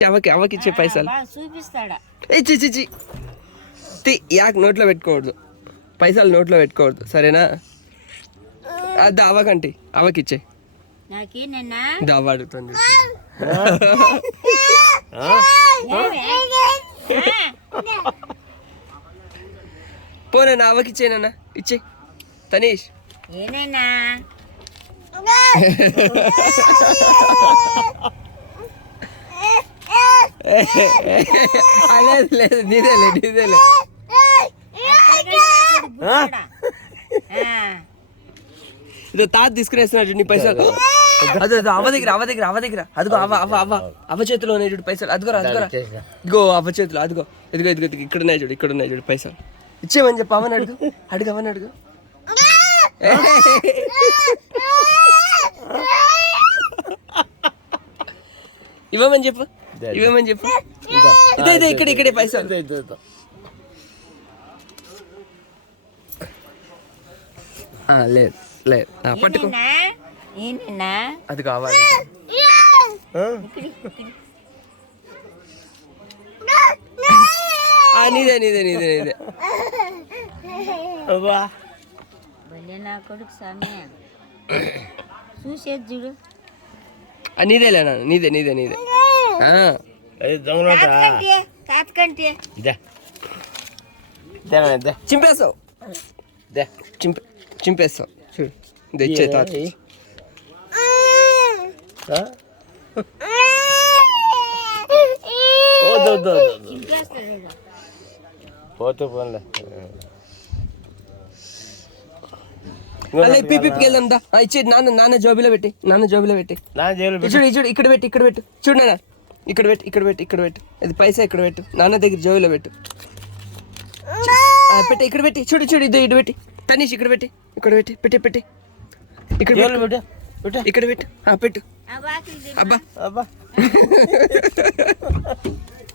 అవకి అవకి ఇచ్చే పైసలు. చూపిస్తాడా? తి యాక్ నోట్లో పెట్టుకోవద్దు. పైసలు నోట్లో పెట్టుకోవద్దు సరేనా? అది అవకంటి అవకి ఇచ్చే నాకి నిన్న? ఇది అవ్వ అడుగుతుంది పోనా అవకి ఇచ్చేనన్నా ఇచ్చే. తనీష్. ఏనైనా లేదు లేదు నీదేలే నీదేలే ఇదో తాత తీసుకునేస్తున్నాడు నీ పైసలు. అదే అదే అవ్వ దగ్గర అవ్వ దగ్గర అవ్వ దగ్గర. అదిగో అవ్వ అవ్వ అవ్వ. అవ్వ చేతిలో ఉన్నాయి చూడు పైసలు. అదిగోరా అదిగోరా. ఇదిగో అవ్వ చేతిలో అదిగో ఇదిగో ఇదిగో ఇదిగో ఇక్కడ ఉన్నాయి చూడు ఇక్కడ ఉన్నాయి చూడు పైసలు. ఇచ్చేమని చెప్పు అవని అడుగు. అడుగు అవని అడుగు. ఇవ్వమని చెప్పు. ఇవ్వమని చెప్పు. ఇదే ఇదే ఇక్కడ ఇక్కడే పైసలు ఆ, లేదు లేదు. పట్టుకో. అది కావాలి. ఆ, నీదే నీదే నీదే నీదే. భలే నా కొడుకు స్వామి చూసేది చూడు. ఆ, నీదేలే నాన్న నీదే నీదే నీదే. చింపేస్తావు. చింపే చింపేస్తావు. చూడు ఇది ఇచ్చే తాత. పోతే వెళ్దాం దా. నాన్న నాన్న జోబిలో పెట్టి నాన్న జోబిలో పెట్టి. చూడు చూడు ఇక్కడ పెట్టు ఇక్కడ పెట్టు. చూడు నాన్న. ఇక్కడ పెట్టు ఇక్కడ పెట్టు ఇక్కడ పెట్టు. ఇది పైసా ఇక్కడ పెట్టు. నాన్న దగ్గర జోబిలో పెట్టు. ఆ, పెట్టి ఇక్కడ పెట్టి చూడు చూడు ఇది ఇటు పెట్టి. తనీష్ ఇక్కడ పెట్టి ఇక్కడ పెట్టి పెట్టి పెట్టి. ఇక్కడ జైలు పెట్టు. ఇక్కడ పెట్టు. ఆ, పెట్టు. అబ్బా. అబ్బా.